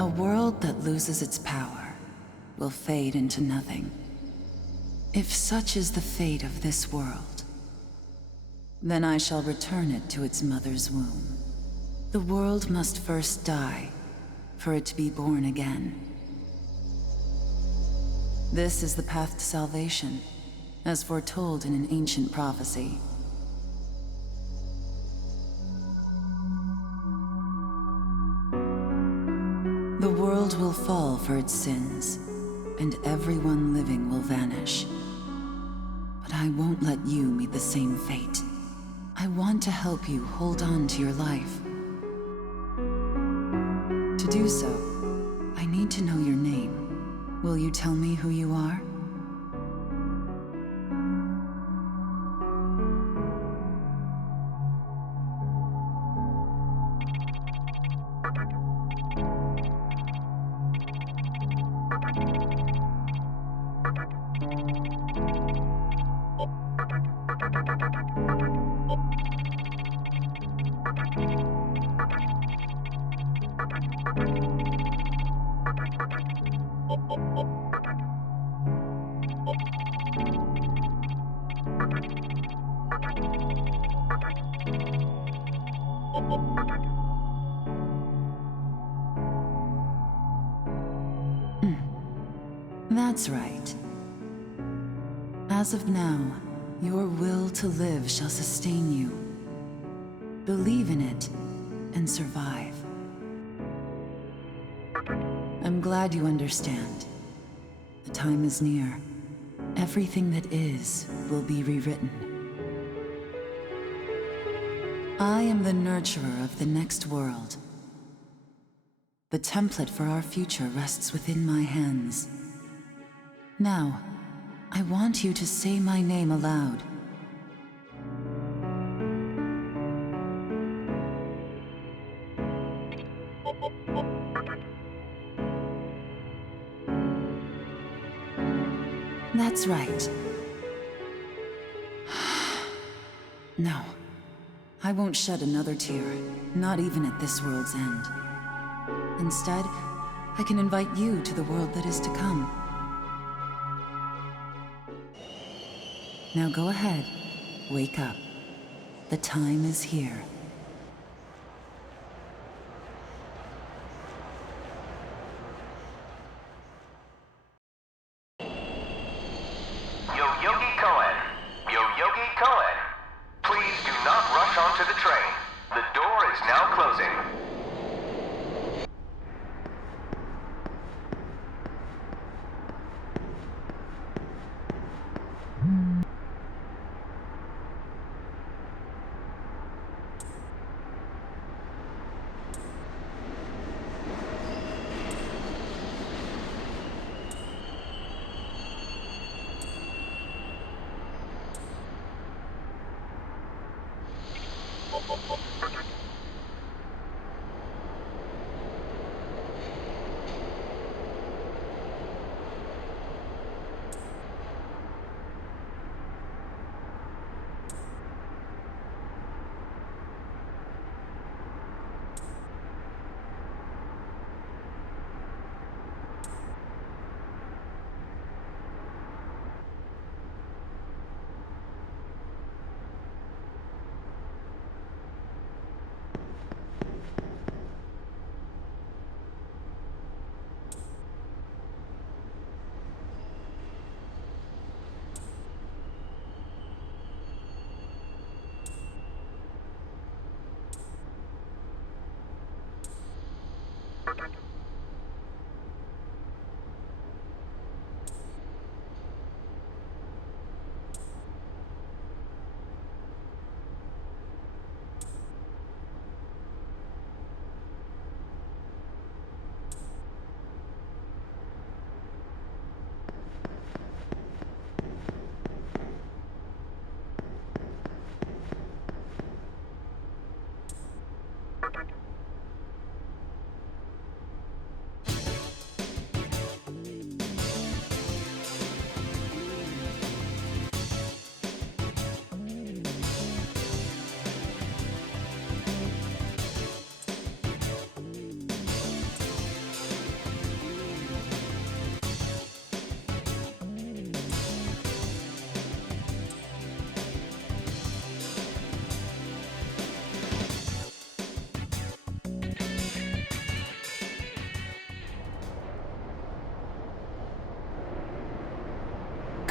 A world that loses its power will fade into nothing. If such is the fate of this world, then I shall return it to its mother's womb. The world must first die for it to be born again. This is the path to salvation, as foretold in an ancient prophecy. The world will fall for its sins, and everyone living will vanish. But I won't let you meet the same fate. I want to help you hold on to your life. To do so, I need to know your name. Will you tell me who you are? That's right. As of now, your will to live shall sustain you. Believe in it and survive. I'm glad you understand. The time is near. Everything that is will be rewritten. I am the nurturer of the next world. The template for our future rests within my hands. Now, I want you to say my name aloud. That's right. No, I won't shed another tear, not even at this world's end. Instead, I can invite you to the world that is to come. Now go ahead, wake up. The time is here. Please do not rush onto the train. The door is now closing.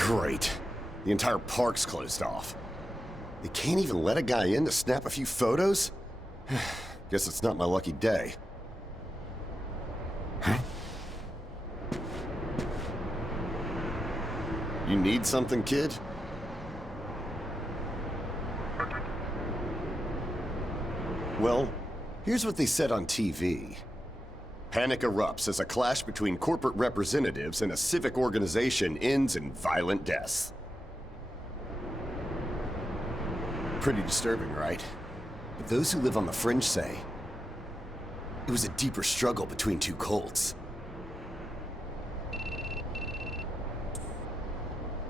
Great. The entire park's closed off. They can't even let a guy in to snap a few photos? Guess it's not my lucky day. Huh? You need something, kid? Well, here's what they said on TV. Panic erupts as a clash between corporate representatives and a civic organization ends in violent deaths. Pretty disturbing, right? But those who live on the fringe say it was a deeper struggle between two cults.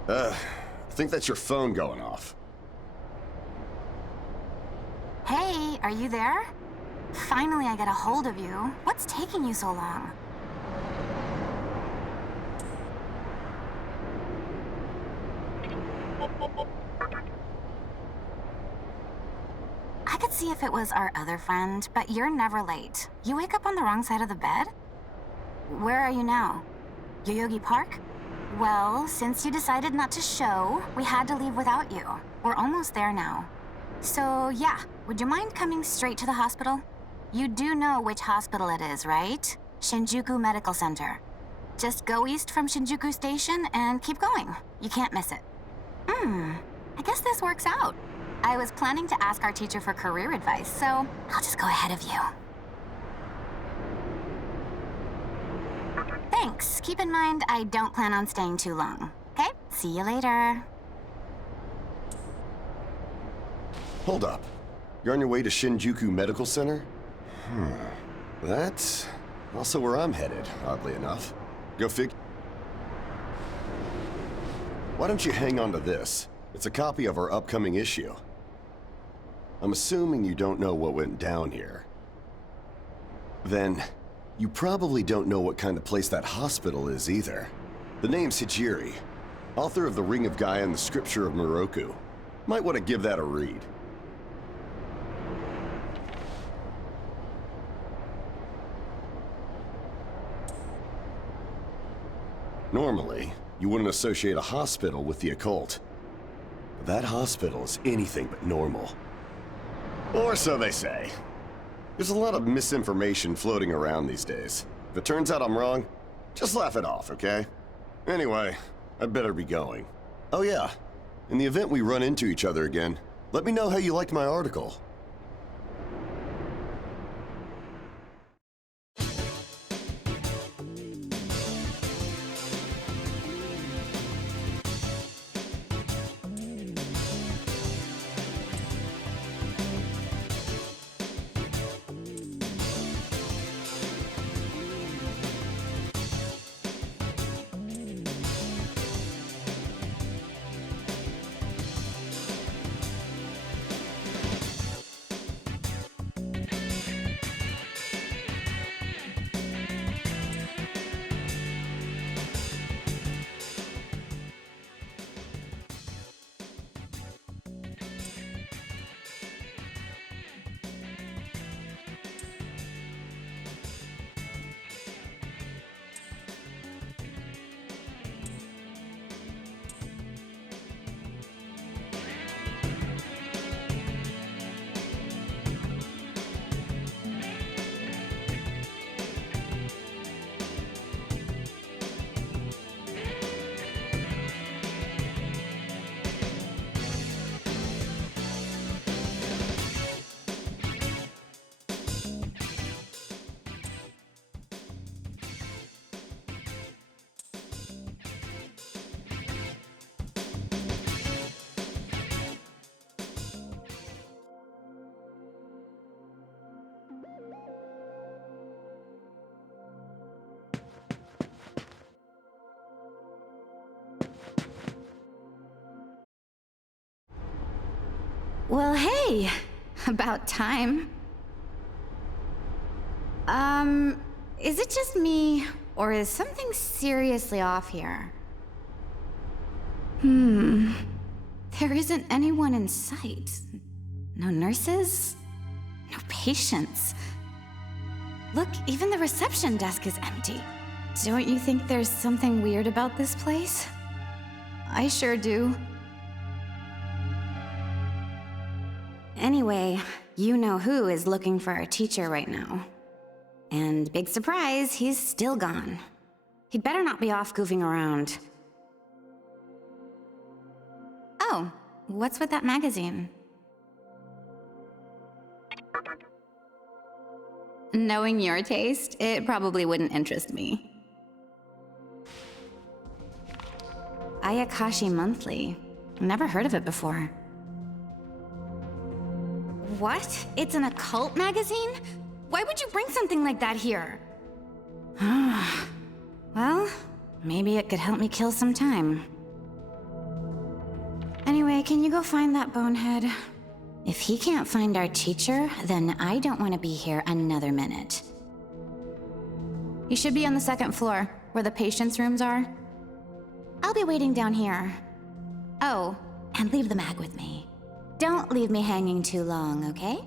I think that's your phone going off. Hey, are you there? Finally, I get a hold of you. What's taking you so long? I could see if it was our other friend, but you're never late. You wake up on the wrong side of the bed? Where are you now? Yoyogi Park? Well, since you decided not to show, we had to leave without you. We're almost there now. So, yeah, would you mind coming straight to the hospital? You do know which hospital it is, right? Shinjuku Medical Center. Just go east from Shinjuku Station and keep going. You can't miss it. I guess this works out. I was planning to ask our teacher for career advice, so I'll just go ahead of you. Thanks. Keep in mind, I don't plan on staying too long. Okay? See you later. Hold up. You're on your way to Shinjuku Medical Center? That's also where I'm headed, oddly enough. Go fig... Why don't you hang on to this? It's a copy of our upcoming issue. I'm assuming you don't know what went down here. Then, you probably don't know what kind of place that hospital is either. The name's Hijiri, author of The Ring of Gaia and the Scripture of Moroku. Might want to give that a read. Normally, you wouldn't associate a hospital with the occult. But that hospital is anything but normal. Or so they say. There's a lot of misinformation floating around these days. If it turns out I'm wrong, just laugh it off, okay? Anyway, I'd better be going. Oh yeah, in the event we run into each other again, let me know how you liked my article. Well, hey, about time. Is it just me, or is something seriously off here? There isn't anyone in sight. No nurses, no patients. Look, even the reception desk is empty. Don't you think there's something weird about this place? I sure do. Anyway, you know who is looking for a teacher right now. And big surprise, he's still gone. He'd better not be off goofing around. Oh, what's with that magazine? Knowing your taste, it probably wouldn't interest me. Ayakashi Monthly. Never heard of it before. What? It's an occult magazine? Why would you bring something like that here? Well, maybe it could help me kill some time. Anyway, can you go find that bonehead? If he can't find our teacher, then I don't want to be here another minute. He should be on the second floor, where the patients' rooms are. I'll be waiting down here. Oh, and leave the mag with me. Don't leave me hanging too long, okay?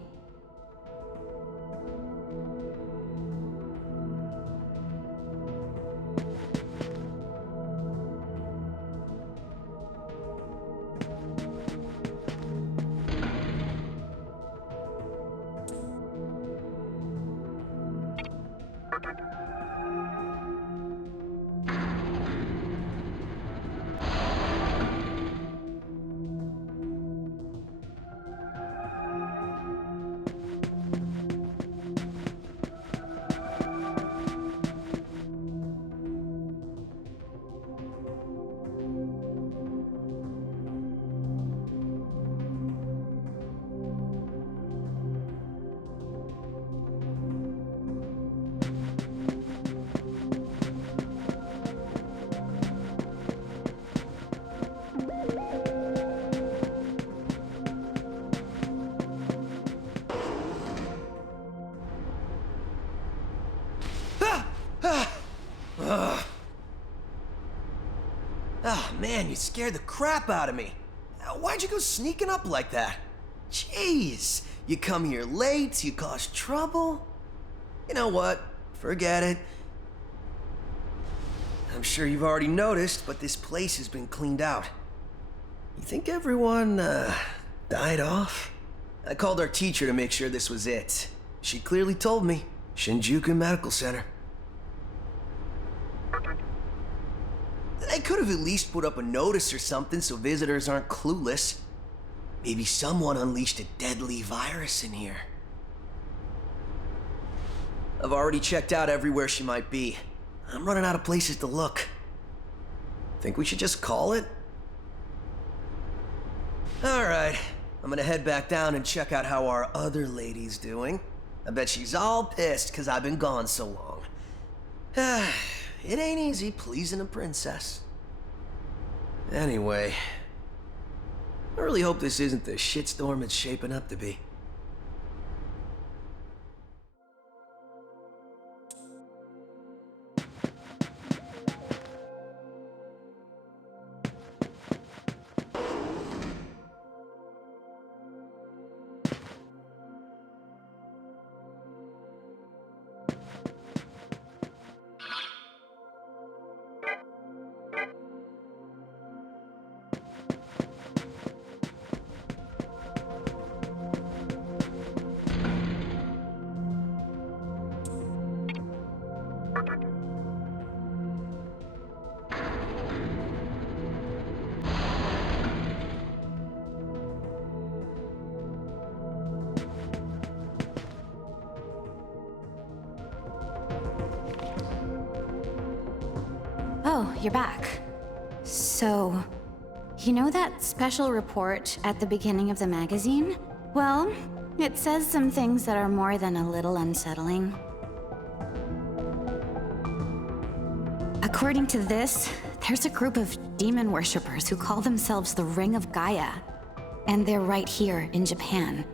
Oh man, you scared the crap out of me. Why'd you go sneaking up like that? Jeez, you come here late, you cause trouble. You know what? Forget it. I'm sure you've already noticed, but this place has been cleaned out. You think everyone, died off? I called our teacher to make sure this was it. She clearly told me. Shinjuku Medical Center. They could have at least put up a notice or something so visitors aren't clueless. Maybe someone unleashed a deadly virus in here. I've already checked out everywhere she might be. I'm running out of places to look. Think we should just call it? Alright, I'm gonna head back down and check out how our other lady's doing. I bet she's all pissed because I've been gone so long. It ain't easy pleasing a princess. Anyway, I really hope this isn't the shitstorm it's shaping up to be. Oh, you're back. So, you know that special report at the beginning of the magazine? Well, it says some things that are more than a little unsettling. According to this, there's a group of demon worshippers who call themselves the Ring of Gaia, and they're right here in Japan.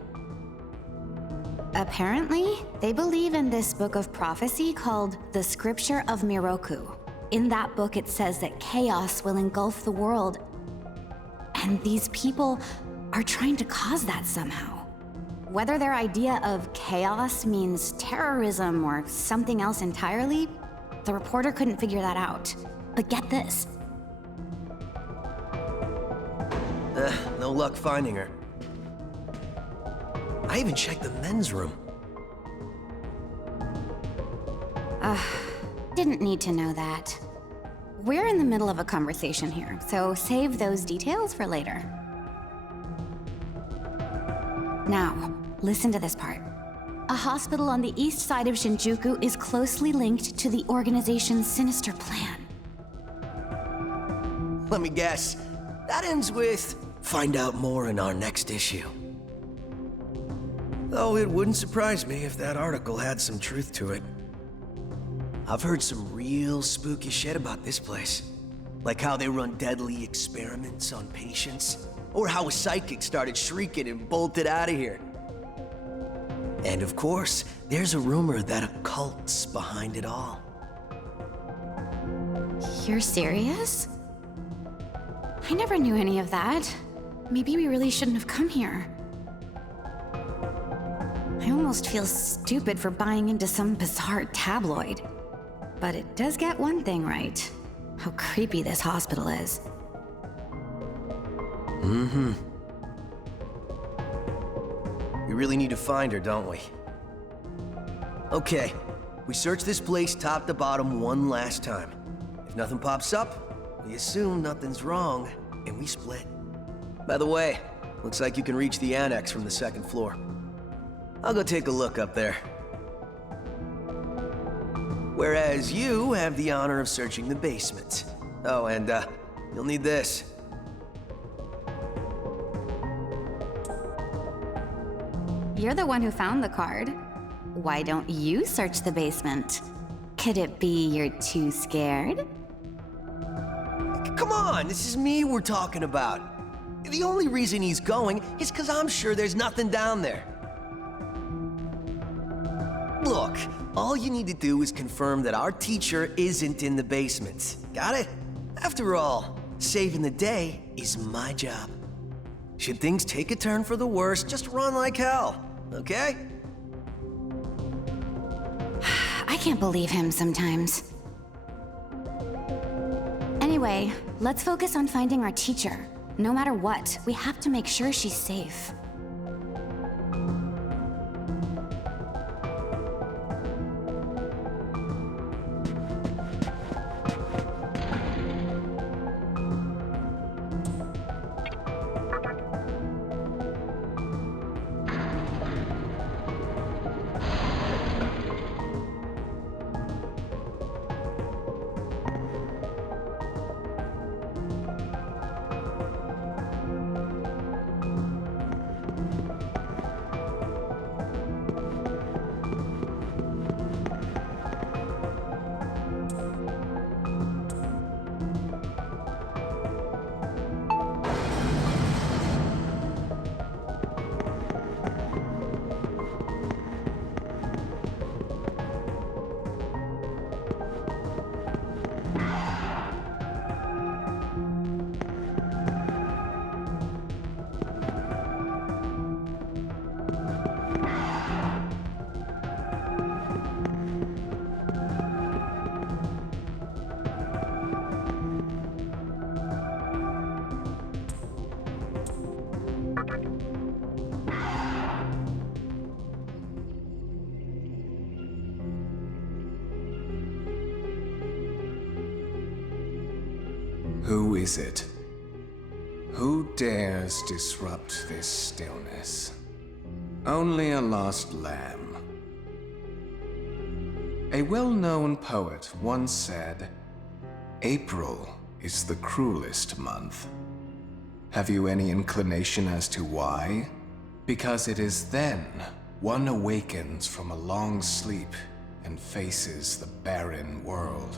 Apparently, they believe in this book of prophecy called the Scripture of Miroku. In that book, it says that chaos will engulf the world, and these people are trying to cause that somehow. Whether their idea of chaos means terrorism or something else entirely, the reporter couldn't figure that out. But get this. No luck finding her. I even checked the men's room. Didn't need to know that. We're in the middle of a conversation here, so save those details for later. Now, listen to this part. A hospital on the east side of Shinjuku is closely linked to the organization's sinister plan. Let me guess. That ends with, find out more in our next issue. Though it wouldn't surprise me if that article had some truth to it. I've heard some real spooky shit about this place. Like how they run deadly experiments on patients, or how a psychic started shrieking and bolted out of here. And of course, there's a rumor that a cult's behind it all. You're serious? I never knew any of that. Maybe we really shouldn't have come here. I almost feel stupid for buying into some bizarre tabloid. But it does get one thing right. How creepy this hospital is. Mm-hmm. We really need to find her, don't we? Okay, we search this place top to bottom one last time. If nothing pops up, we assume nothing's wrong, and we split. By the way, looks like you can reach the annex from the second floor. I'll go take a look up there. Whereas you have the honor of searching the basement. Oh, and you'll need this. You're the one who found the card. Why don't you search the basement? Could it be you're too scared? Come on, this is me we're talking about. The only reason he's going is because I'm sure there's nothing down there. Look, all you need to do is confirm that our teacher isn't in the basement. Got it? After all, saving the day is my job. Should things take a turn for the worse, just run like hell, okay? I can't believe him sometimes. Anyway, let's focus on finding our teacher. No matter what, we have to make sure she's safe. Who is it? Who dares disrupt this stillness? Only a lost lamb. A well-known poet once said, "April is the cruelest month." Have you any inclination as to why? Because it is then one awakens from a long sleep and faces the barren world.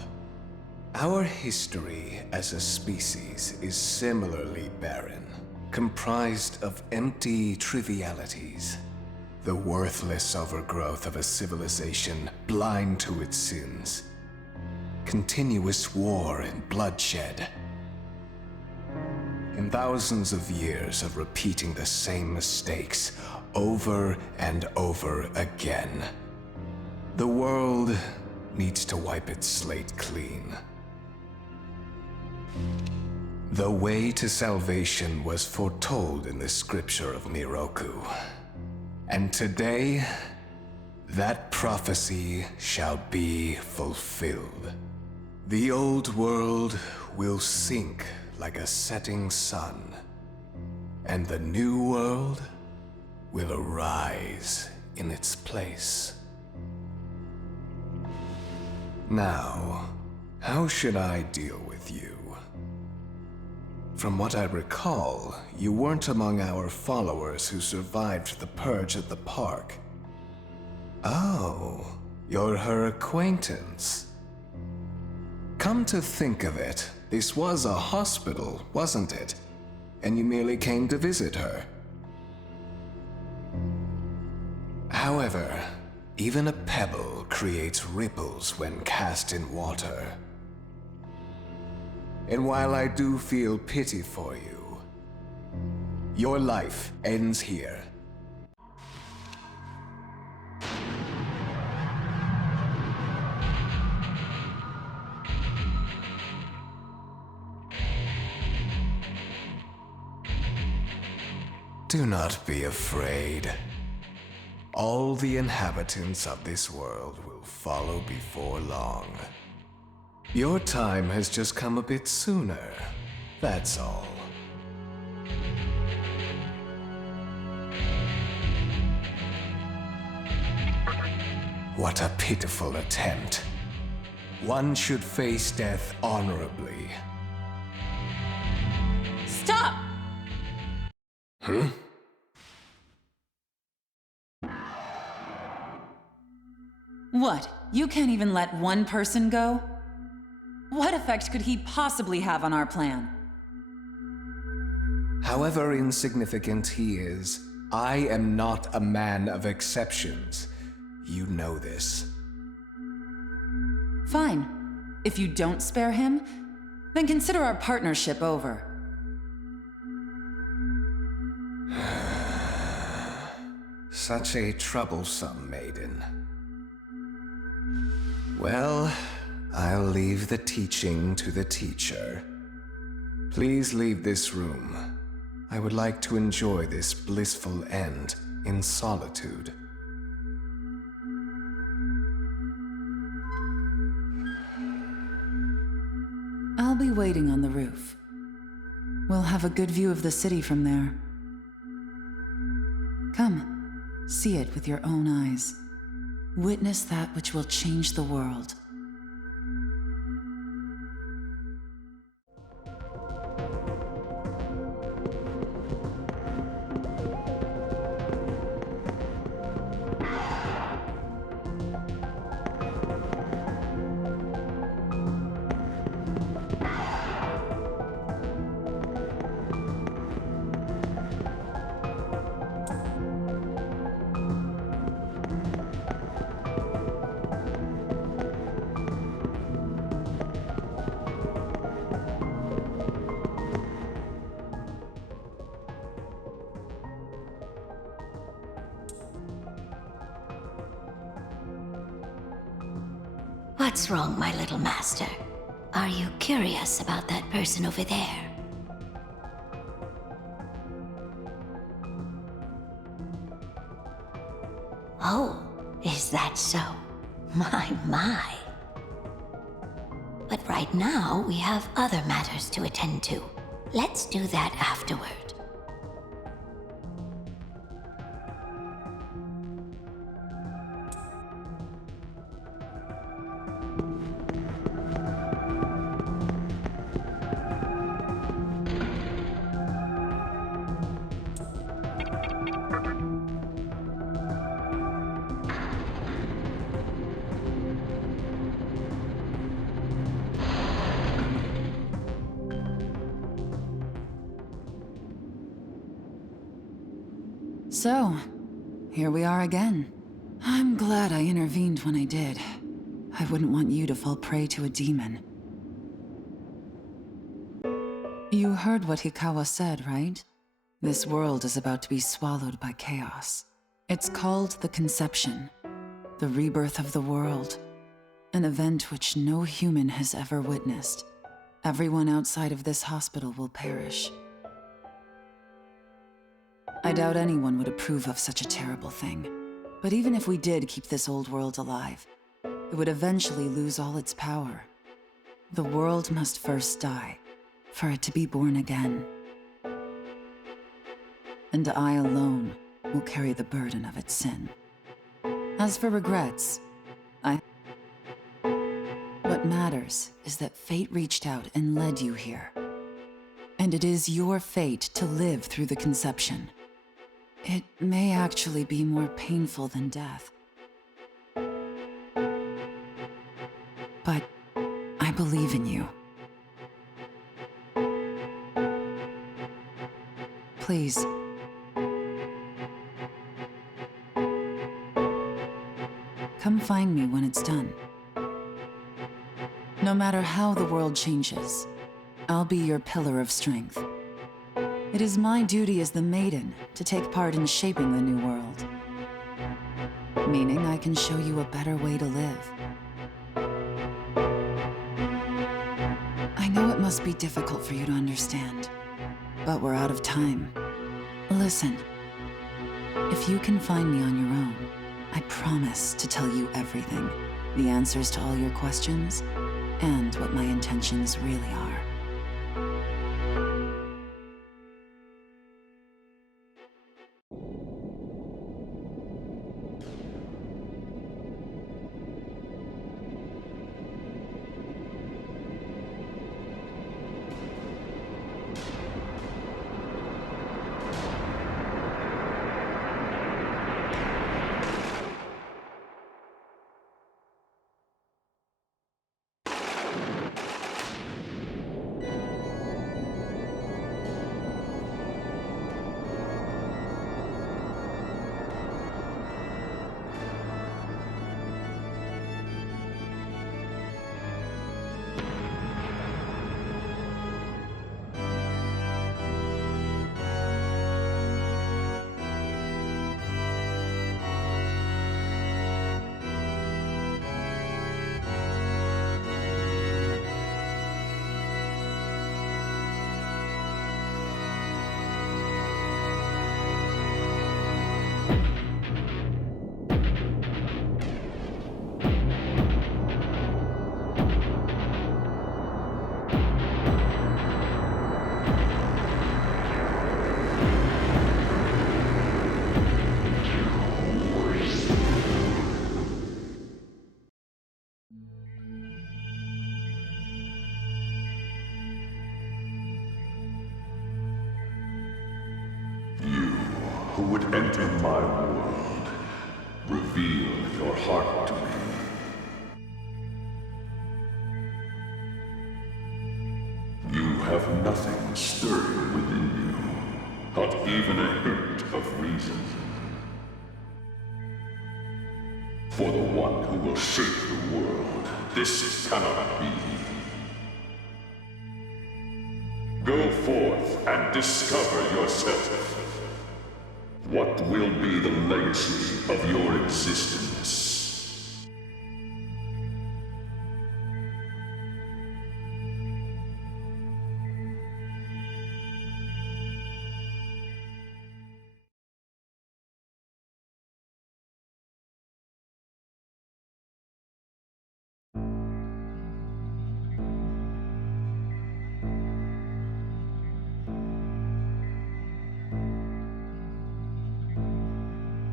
Our history as a species is similarly barren, comprised of empty trivialities. The worthless overgrowth of a civilization blind to its sins. Continuous war and bloodshed. In thousands of years of repeating the same mistakes over and over again, the world needs to wipe its slate clean. The way to salvation was foretold in the scripture of Miroku. And today, that prophecy shall be fulfilled. The old world will sink like a setting sun, and the new world will arise in its place. Now, how should I deal with you? From what I recall, you weren't among our followers who survived the purge at the park. Oh, you're her acquaintance. Come to think of it, this was a hospital, wasn't it? And you merely came to visit her. However, even a pebble creates ripples when cast in water. And while I do feel pity for you, your life ends here. Do not be afraid. All the inhabitants of this world will follow before long. Your time has just come a bit sooner, that's all. What a pitiful attempt. One should face death honorably. Stop! Huh? What? You can't even let one person go? What effect could he possibly have on our plan? However insignificant he is, I am not a man of exceptions. You know this. Fine. If you don't spare him, then consider our partnership over. Such a troublesome maiden. Well, I'll leave the teaching to the teacher. Please leave this room. I would like to enjoy this blissful end in solitude. I'll be waiting on the roof. We'll have a good view of the city from there. Come, see it with your own eyes. Witness that which will change the world. What's wrong, my little master? Are you curious about that person over there? Oh, is that so? My. But right now, we have other matters to attend to. Let's do that afterward. So, here we are again. I'm glad I intervened when I did. I wouldn't want you to fall prey to a demon. You heard what Hikawa said, right? This world is about to be swallowed by chaos. It's called the Conception, the rebirth of the world, an event which no human has ever witnessed. Everyone outside of this hospital will perish. I doubt anyone would approve of such a terrible thing. But even if we did keep this old world alive, it would eventually lose all its power. The world must first die, for it to be born again. And I alone will carry the burden of its sin. As for regrets, what matters is that fate reached out and led you here. And it is your fate to live through the conception. It may actually be more painful than death. But I believe in you. Please. Come find me when it's done. No matter how the world changes, I'll be your pillar of strength. It is my duty as the Maiden to take part in shaping the new world. Meaning I can show you a better way to live. I know it must be difficult for you to understand, but we're out of time. Listen, if you can find me on your own, I promise to tell you everything. The answers to all your questions, and what my intentions really are. Who would enter my world, reveal your heart to me. You have nothing stirring within you, not even a hint of reason. For the one who will shape the world, this cannot be. Go forth and discover yourself. What will be the legacy of your existence?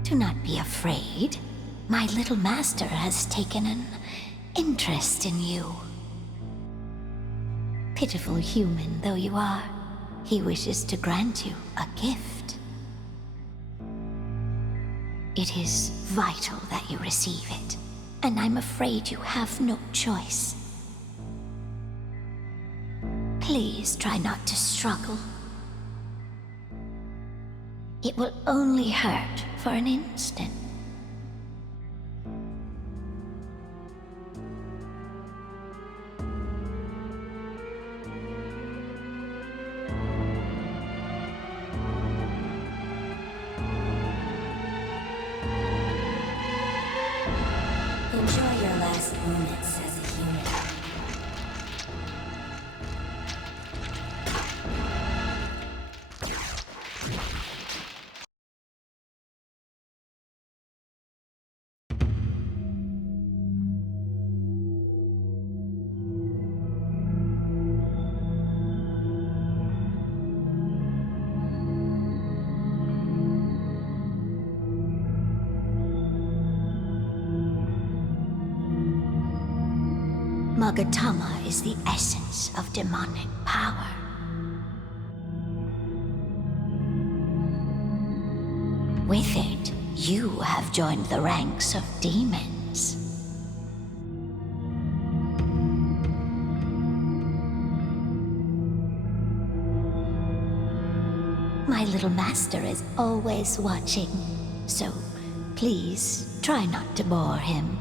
Do not be afraid. My little master has taken an interest in you. Pitiful human though you are, he wishes to grant you a gift. It is vital that you receive it, and I'm afraid you have no choice. Please try not to struggle. It will only hurt for an instant. Enjoy your last moments as a human. Magatama is the essence of demonic power. With it, you have joined the ranks of demons. My little master is always watching, so please try not to bore him.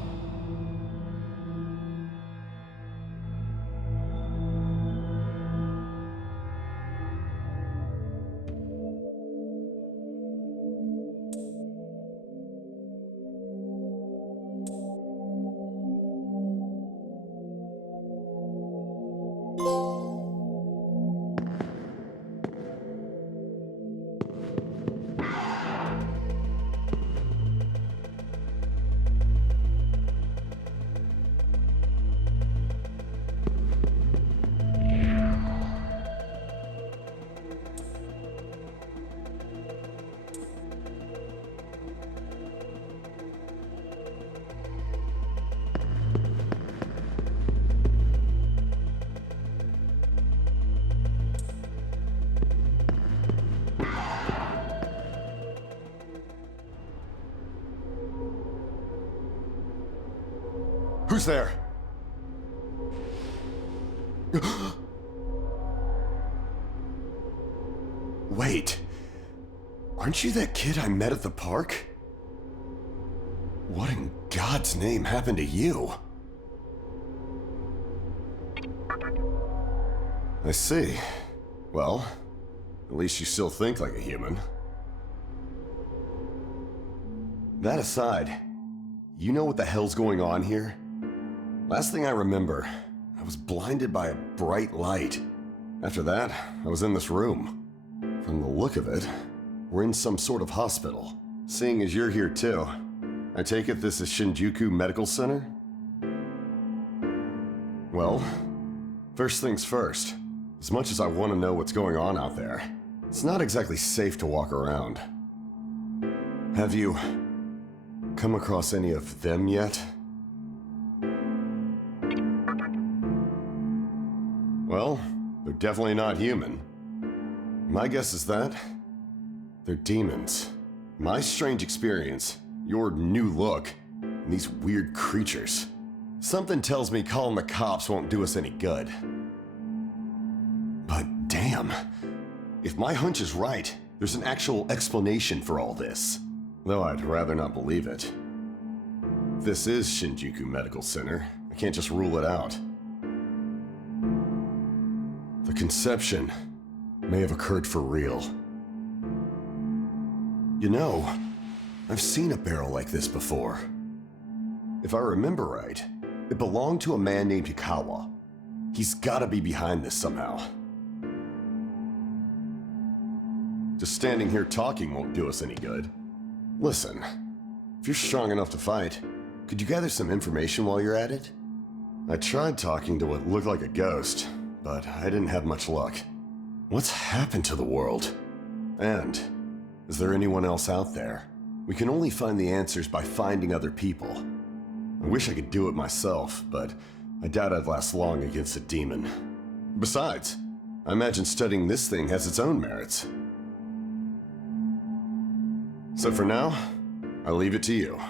Who's there? Wait. Aren't you that kid I met at the park? What in God's name happened to you? I see. Well, at least you still think like a human. That aside, you know what the hell's going on here? Last thing I remember, I was blinded by a bright light. After that, I was in this room. From the look of it, we're in some sort of hospital. Seeing as you're here too, I take it this is Shinjuku Medical Center? Well, first things first. As much as I want to know what's going on out there, it's not exactly safe to walk around. Have you come across any of them yet? Well, they're definitely not human. My guess is that they're demons. My strange experience, your new look, and these weird creatures. Something tells me calling the cops won't do us any good. But damn, if my hunch is right, there's an actual explanation for all this. Though I'd rather not believe it. If this is Shinjuku Medical Center, I can't just rule it out. The conception may have occurred for real. You know, I've seen a barrel like this before. If I remember right, it belonged to a man named Hikawa. He's gotta be behind this somehow. Just standing here talking won't do us any good. Listen, if you're strong enough to fight, could you gather some information while you're at it? I tried talking to what looked like a ghost, but I didn't have much luck. What's happened to the world? And is there anyone else out there? We can only find the answers by finding other people. I wish I could do it myself, but I doubt I'd last long against a demon. Besides, I imagine studying this thing has its own merits. So for now, I'll leave it to you.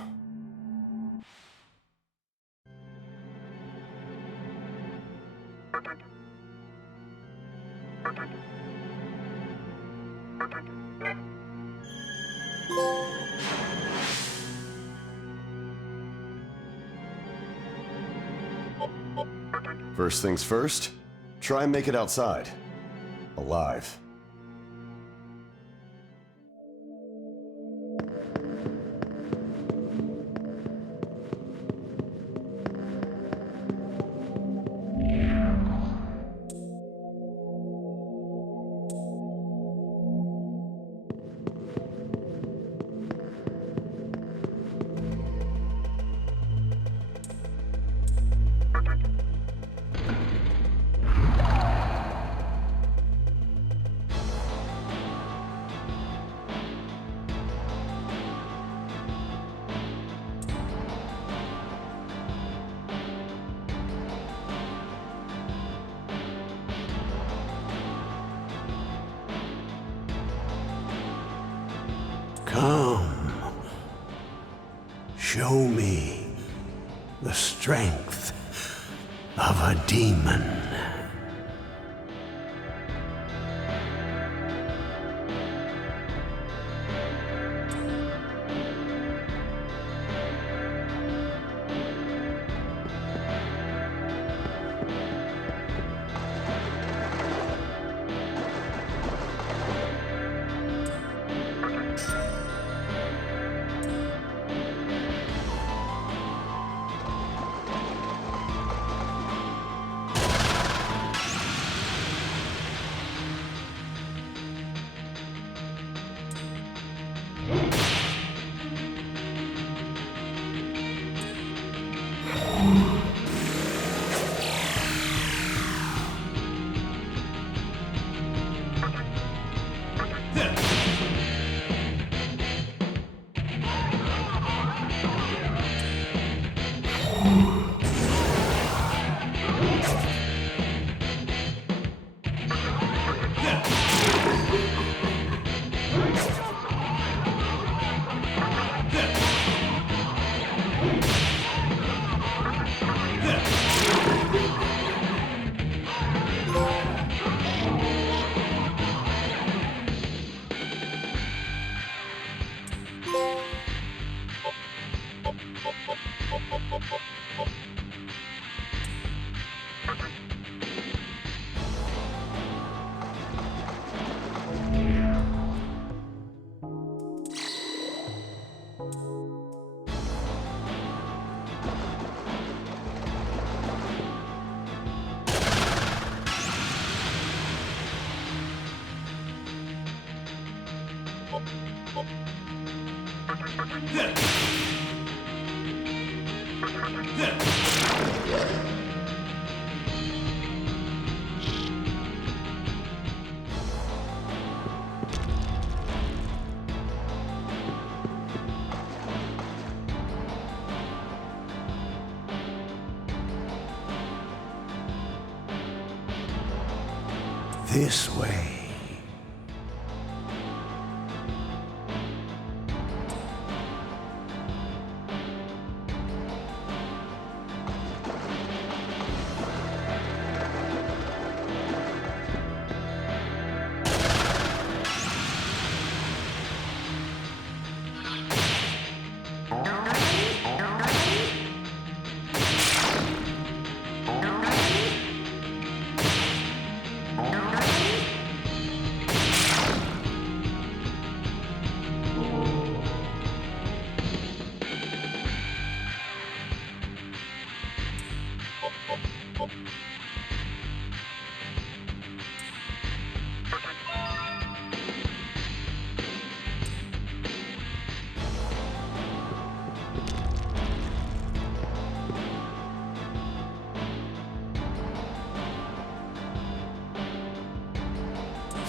First things first, try and make it outside. Alive. Come. Show me the strength of a demon. This way.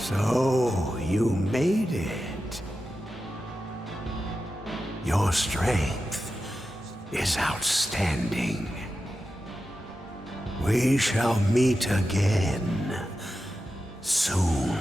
So, you made it. Your strength is outstanding. We shall meet again soon.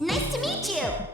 Nice to meet you!